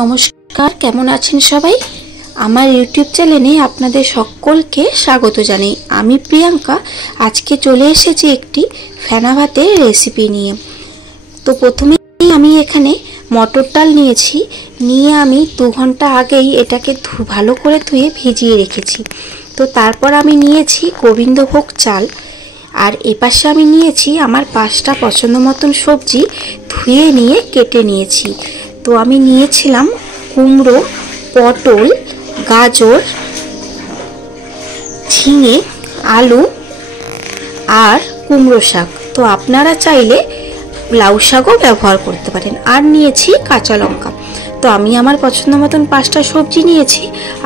নমস্কার, কেমন আছেন সবাই? আমার ইউটিউব চ্যানেলে আপনাদের সকলকে স্বাগত জানাই। আমি প্রিয়াঙ্কা। আজকে চলে এসেছি একটি ফেনা ভাতের রেসিপি নিয়ে। তো প্রথমেই আমি এখানে মটর ডাল নিয়েছি। নিয়ে আমি 2 ঘন্টা আগেই এটাকে ভালো করে ধুয়ে ভিজিয়ে রেখেছি। তো তারপর আমি নিয়েছি গোবিন্দভোগ চাল। আর এপাশে আমি নিয়েছি আমার 5টা পছন্দ মতন সবজি ধুয়ে নিয়ে কেটে নিয়েছি। তো আমি নিয়েছিলাম কুমড়ো, পটল, গাজর, ঝিঙে, আলু আর কুমড়ো শাক। তো আপনারা চাইলে লাউ শাকও ব্যবহার করতে পারেন। আর নিয়েছি কাঁচা লঙ্কা। তো আমি আমার পছন্দ মতন 5টা সবজি নিয়েছি,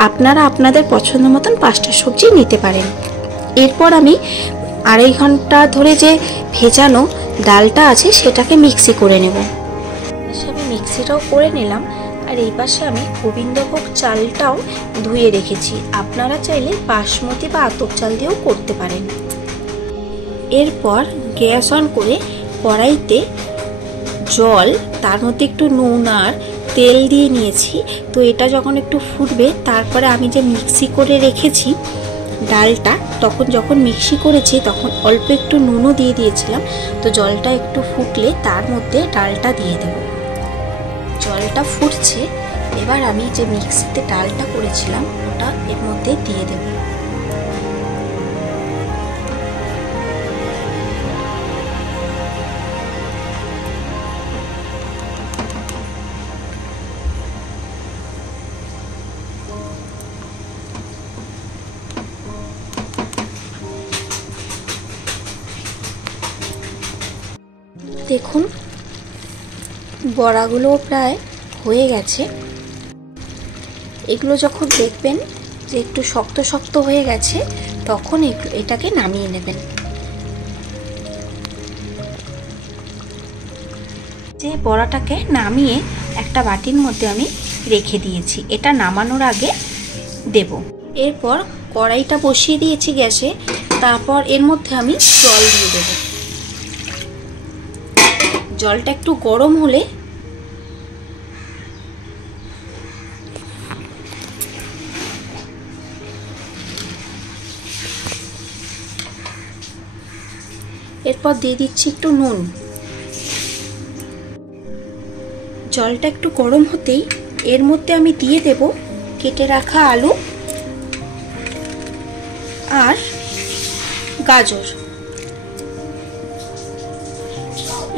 আপনারা আপনাদের পছন্দ মতন 5টা সবজি নিতে পারেন। এরপর আমি 2.5 ঘন্টা ধরে যে ভেজানো ডালটা আছে সেটাকে মিক্সি করে নেব। আমি মিক্সিটাও করে নিলাম। আর এই পাশে আমি গোবিন্দভোগ চালটাও ধুয়ে রেখেছি। আপনারা চাইলে বাসমতি বা আতপ চাল দিয়েও করতে পারেন। এরপর গ্যাস অন করে কড়াইতে জল, তার মধ্যে একটু নুন আর তেল দিয়ে নিয়েছি। তো এটা যখন একটু ফুটবে, তারপরে আমি যে মিক্সি করে রেখেছি ডালটা, যখন মিক্সি করেছি তখন অল্প একটু নুনও দিয়ে দিয়েছিলাম। তো জলটা একটু ফুটলে তার মধ্যে ডালটা দিয়ে দেব। জলটা ফুটছে, এবার আমি যে মিক্সিতে ডালটা করেছিলাম ওটা এর মধ্যে দিয়ে দেব। দেখুন, বড়াগুলো প্রায় হয়ে গেছে। এগুলো যখন দেখবেন যে একটু শক্ত শক্ত হয়ে গেছে, তখন এটাকে নামিয়ে নেবেন। যে বড়াটাকে নামিয়ে একটা বাটির মধ্যে আমি রেখে দিয়েছি, এটা নামানোর আগে দেব। এরপর কড়াইটা বসিয়ে দিয়েছি গ্যাসে। তারপর এর মধ্যে আমি জল দিয়ে দেব। জলটা একটু গরম হলে এরপর দিয়ে দিচ্ছি একটু নুন। জলটা একটু গরম হতেই এর মধ্যে আমি দিয়ে দেব কেটে রাখা আলু আর গাজর।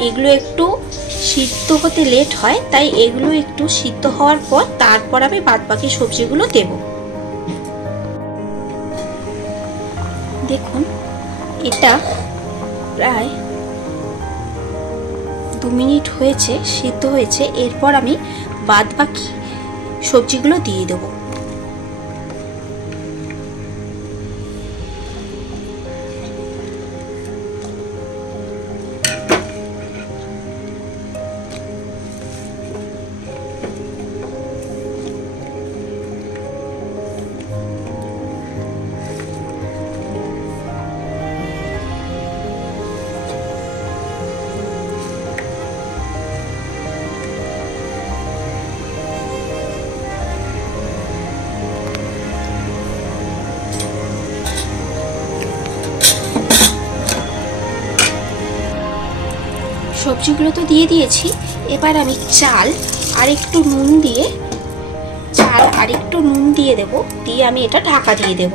এগুলো একটু সিদ্ধ হতে লেট হয়, তাই এগুলো একটু সিদ্ধ হওয়ার পর তারপর আমি বাদবাকি সবজিগুলো দেব। দেখুন, এটা প্রায় 2 মিনিট হয়েছে, সিদ্ধ হয়েছে। এরপর আমি বাদবাকি সবজিগুলো দিয়ে দেব। সবজিগুলো তো দিয়ে দিয়েছি। এবার আমি চাল আর একটু নুন দিয়ে দেব। দিয়ে আমি এটা ঢাকা দিয়ে দেব।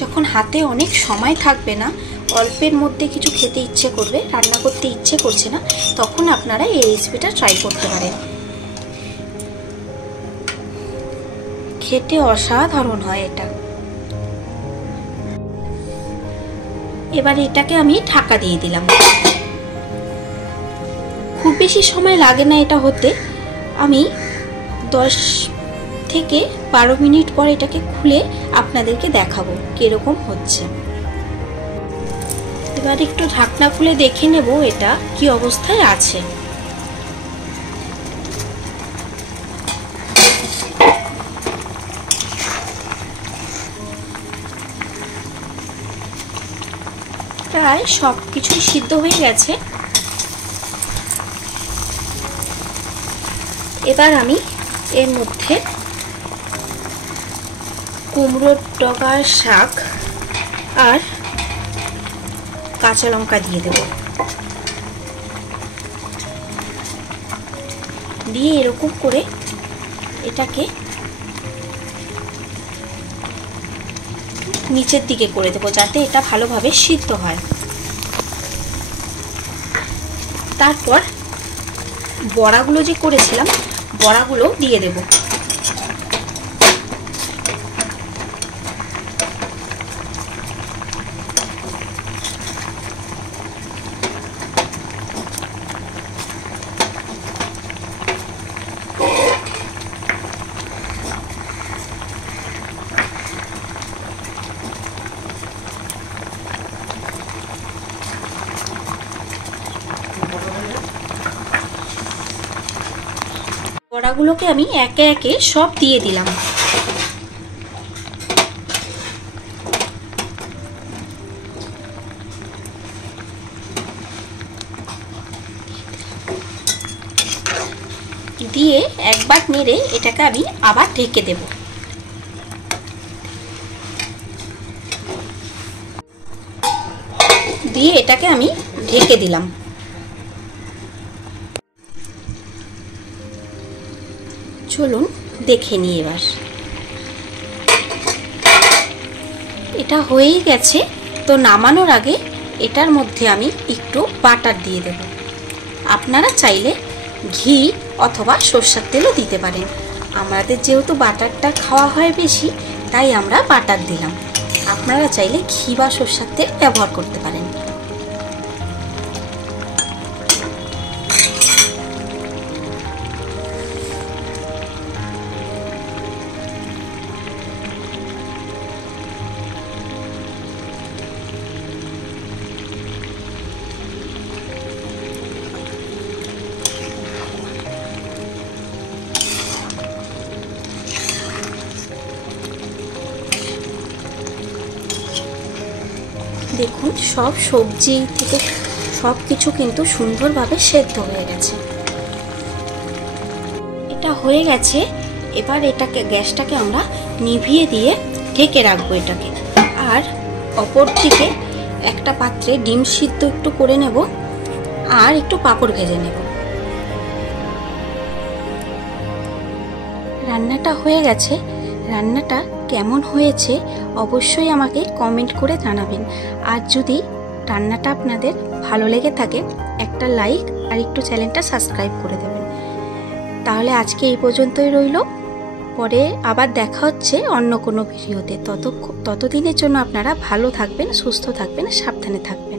যখন হাতে অনেক সময় থাকবে না, অল্পের মধ্যে কিছু খেতে ইচ্ছে করবে, রান্না করতে ইচ্ছে করছে না, তখন আপনারা এই রেসিপিটা ট্রাই করতে পারেন। খেতে অসাধারণ হয় এটা। এবার এটাকে আমি ঢাকা দিয়ে দিলাম। খুব বেশি সময় লাগে না এটা হতে। আমি 10 থেকে 12 মিনিট পর এটাকে খুলে আপনাদেরকে দেখাবো কিরকম হচ্ছে। এবার একটু ঢাকনা খুলে দেখে নেব এটা কি অবস্থায় আছে। প্রায় সবকিছু সিদ্ধ হয়ে গেছে। এবার আমি এর মধ্যে কুমড়োর ডগার শাক আর কাঁচা লঙ্কা দিয়ে দেব। দিয়ে এরকম করে এটাকে নিচের দিকে করে দেবো, যাতে এটা ভালোভাবে সিদ্ধ হয়। তারপর বড়াগুলো যে করেছিলাম, বড়াগুলো দিয়ে দেব। বড়াগুলোকে আমি একে একে সব দিয়ে দিলাম। দিয়ে একবার নেড়ে এটাকে আমি আবার ঢেকে দেব। দিয়ে এটাকে আমি ঢেকে দিলাম। চলুন দেখে নিই এবার। এটা হয়েই গেছে। তো নামানোর আগে এটার মধ্যে আমি একটু বাটার দিয়ে দেব। আপনারা চাইলে ঘি অথবা সরষের তেলও দিতে পারেন। আমাদের যেহেতু বাটারটা খাওয়া হয় বেশি, তাই আমরা বাটার দিলাম। আপনারা চাইলে ঘি বা সরষের তেল ব্যবহার করতে পারেন। দেখুন সব সবজি থেকে সব কিছু কিন্তু সুন্দরভাবে সেদ্ধ হয়ে গেছে। এটা হয়ে গেছে। এবার এটাকে গ্যাসটাকে আমরা নিভিয়ে দিয়ে ঢেকে রাখবো এটাকে। আর অপর দিকে একটা পাত্রে ডিম সিদ্ধ একটু করে নেব আর একটু পাঁপড় ভেজে নেব। রান্নাটা হয়ে গেছে। রান্নাটা কেমন হয়েছে অবশ্যই আমাকে কমেন্ট করে জানাবেন। আর যদি রান্নাটা আপনাদের ভালো লেগে থাকে একটা লাইক আর একটু চ্যানেলটা সাবস্ক্রাইব করে দেবেন। তাহলে আজকে এই পর্যন্তই রইল। পরে আবার দেখা হচ্ছে অন্য কোনো ভিডিওতে। ততদিনের জন্য আপনারা ভালো থাকবেন, সুস্থ থাকবেন, সাবধানে থাকবেন।